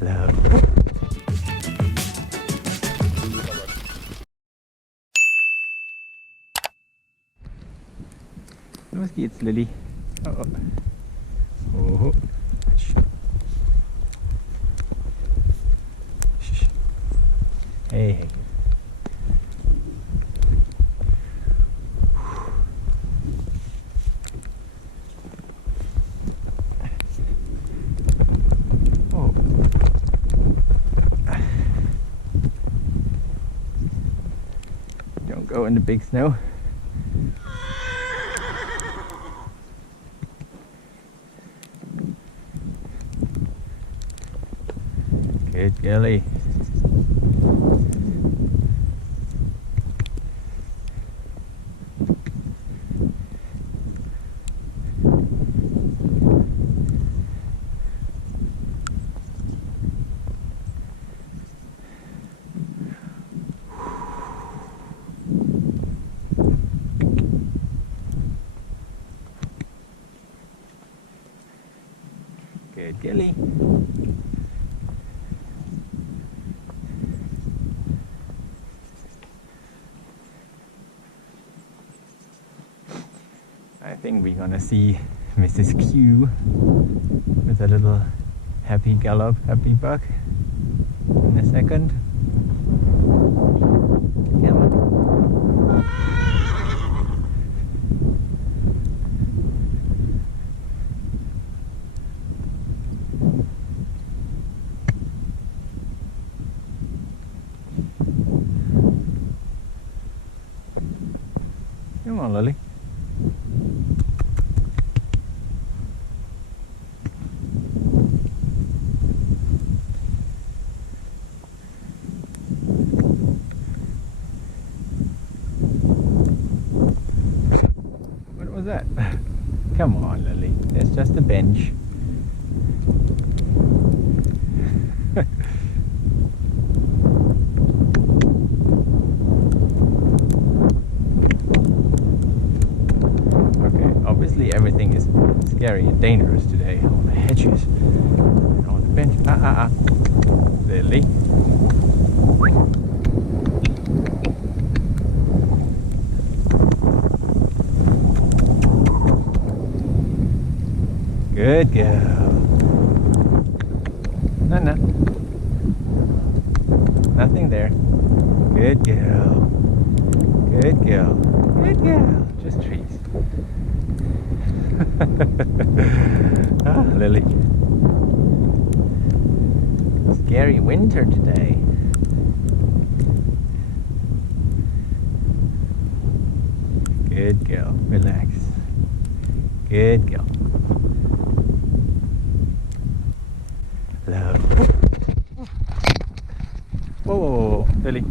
Love. Los geht's, Lilly. Oh, oh. Oh. Hey, hey. Oh. Don't go in the big snow. Good girlie. Good girlie. I think we're gonna see Mrs. Q with a little happy gallop, happy buck in a second. Come on. Come on, Lily. What was that? Come on, Lily. It's just a bench. Obviously everything is scary and dangerous today. All the hedges and all the bench. Lily. Good girl. No. Nothing there. Good girl. Good girl. Good girl. Just trees. Lily. Scary winter today. Good girl. Relax. Good girl. Love. Whoa, whoa, whoa, whoa. Lily.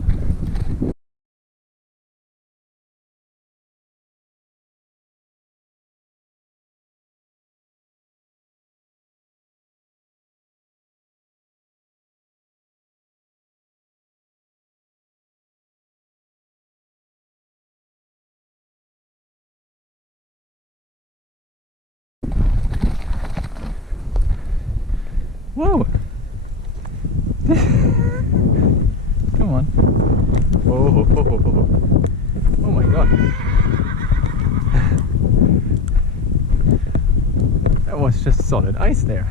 Whoa! Come on. Oh my god. That was just solid ice there.